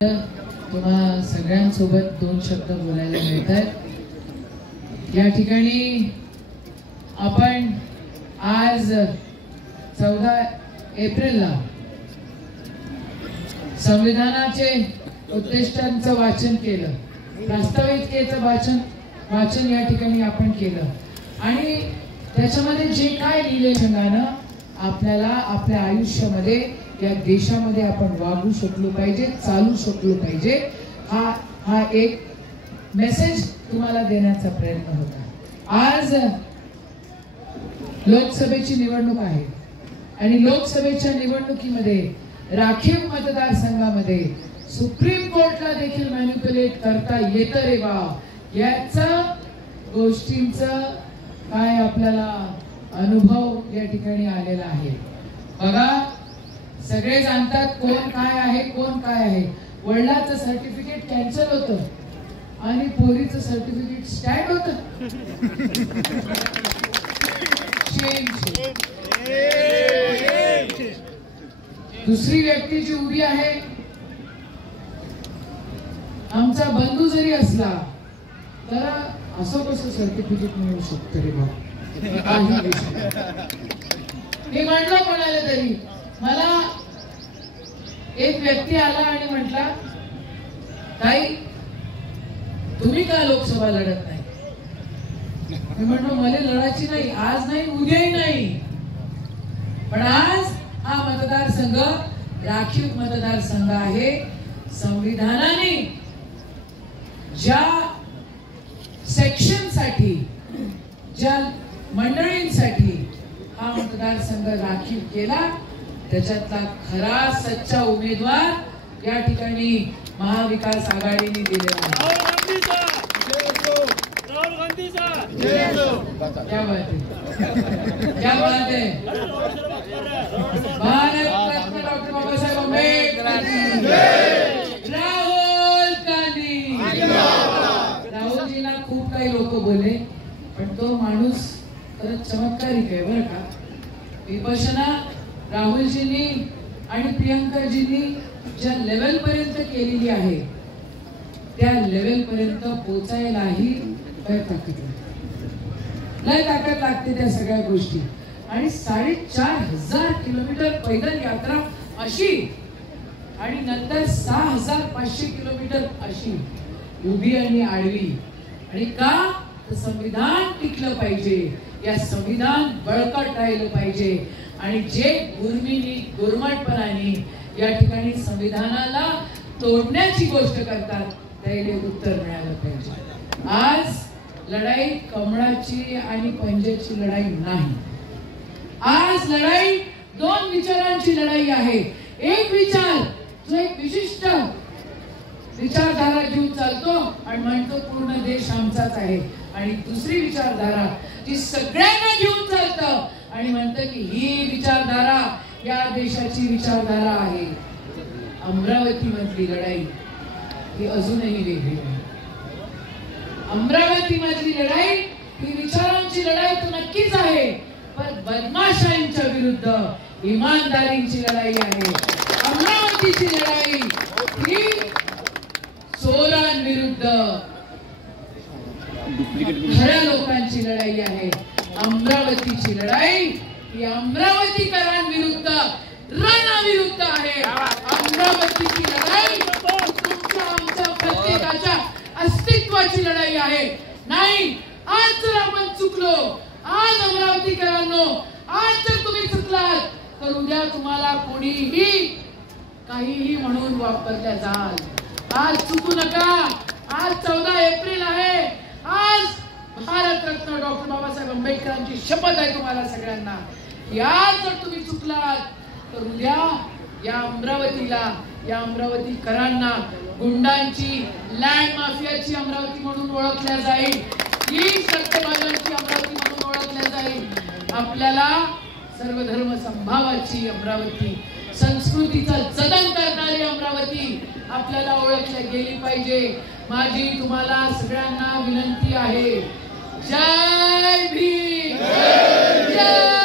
तुम्हा सगळ्यांसोबत दोन शब्द बोलायला मिळत आहेत। या ठिकाणी आपण आज 14 एप्रिलला संविधानाचे उद्दिष्टांचं वाचन केलं, प्रास्ताविकेचं वाचन या ठिकाणी आपण केलं आणि त्याच्यामध्ये जे काय लिहिले संघानं आपल्याला आपल्या आयुष्यामध्ये या देशामध्ये आपण वागू शकलो पाहिजे, चालू शकलो पाहिजे, हा एक मेसेज तुम्हाला देण्याचा प्रयत्न होता। आज लोकसभेची निवडणूक आहे आणि लोकसभेच्या निवडणुकीमध्ये राखीव मतदारसंघामध्ये सुप्रीम कोर्टला देखील मॅनिप्युलेट करता येतं रे बा, याचा गोष्टींचा काय आपल्याला अनुभव या ठिकाणी आलेला आहे। बघा, सगळे जाणतात कोण काय आहे, कोण काय आहे। वडिलांचं सर्टिफिकेट कॅन्सल होतं आणि पोरीचं सर्टिफिकेट स्टँड होतं। दुसरी व्यक्ती जी उभी आहे, आमचा बंधू जरी असला तर असं कसं सर्टिफिकेट मिळू शकतं रे बाबा। मी म्हटलं कोणाला तरी, मला एक व्यक्ती आला आणि म्हटला, ताई तुम्ही का लोकसभा लढत नाही? मी म्हटलं मला लढायची नाही, आज नाही, उद्याही नाही, पण आज हा मतदारसंघ राखीव मतदारसंघ आहे। संविधानाने ज्या सेक्शन साठी, ज्या मंडळींसाठी हा मतदारसंघ राखीव केला, त्याच्यातला खरा सच्चा उमेदवार या ठिकाणी महाविकास आघाडीने दिलेला आहे। क्या बात है, क्या बात है। भारत रत्न डॉक्टर बाबासाहेब आंबेडकर, राहुल गांधी। राहुलजींना खूप काही लोक बोलले, पण तो माणूस खरंच चमत्कारिक आहे बरं का। विपश्यना राहुलजींनी आणि प्रियंकाजींनी ज्या लेवल पर्यंत केलेली आहे, त्या लेवल पर्यंत पोचायलाही लय ताकद लागते त्या सगळ्या गोष्टी। आणि 4,500 किलोमीटर पैदल यात्रा अशी आणि नंतर 6,500 किलोमीटर अशी उभी आणि आडवी। आणि का? संविधान टिकलं पाहिजे, या संविधान बळकट राहिलं पाहिजे आणि जे गुरमटपणाने या ठिकाणी संविधानाला तोडण्याची गोष्ट करतात त्याला उत्तर मिळालं पाहिजे। आज लढाई कमळाची आणि पंजाची लढाई नाही, आज लढाई दोन विचारांची लढाई आहे। एक विचार जो एक विशिष्ट विचारधारा घेऊन चालतो आणि म्हणतो पूर्ण देश आमचाच आहे, आणि दुसरी विचारधारा जी सगळ्यांना घेऊन चालतं आणि म्हणतं की ही विचारधारा या देशाची विचारधारा आहे। अमरावती मधली लढाई ही अजूनही वेगळी आहे। अमरावती मधली लढाई ही विचारांची लढाई तर नक्कीच आहे, पण बदमाशांच्या विरुद्ध इमानदारीची लढाई आहे। अमरावतीची लढाई ही चोरांविरुद्ध खऱ्या लोकांची लढाई आहे। अमरावतीची लढाई ही अमरावतीकरांविरुद्ध, राणाविरुद्ध आहे। अमरावतीची लढाई तुमच्या आमच्या प्रत्येकाच्या अस्तित्वाची लढाई आहे। नाही, आज जर आपण चुकलो, आज अमरावतीकरांनो आज जर तुम्ही चुकलात तर उद्या तुम्हाला कोणीही काहीही म्हणून वापरल्या जाल। आज चुकू नका। आज 14 एप्रिल आहे, आज भारतरत्न डॉक्टर बाबासाहेब आंबेडकरांची शपथ आहे तुम्हाला सगळ्यांना। आज जर तुम्ही चुकलात तर उद्या या अमरावतीला, या अमरावतीकरांना गुंडांची, लँड माफियाची अमरावती म्हणून ओळखल्या जाईल, ही सत्यवादांची अमरावती म्हणून ओळखल्या जाईल। आपल्याला सर्वधर्म समभावाची अमरावती, संस्कृतीचं जतन करणारी अमरावती आपल्याला ओळखल्या गेली पाहिजे। माझी तुम्हाला सगळ्यांना विनंती आहे, जय भीम, जय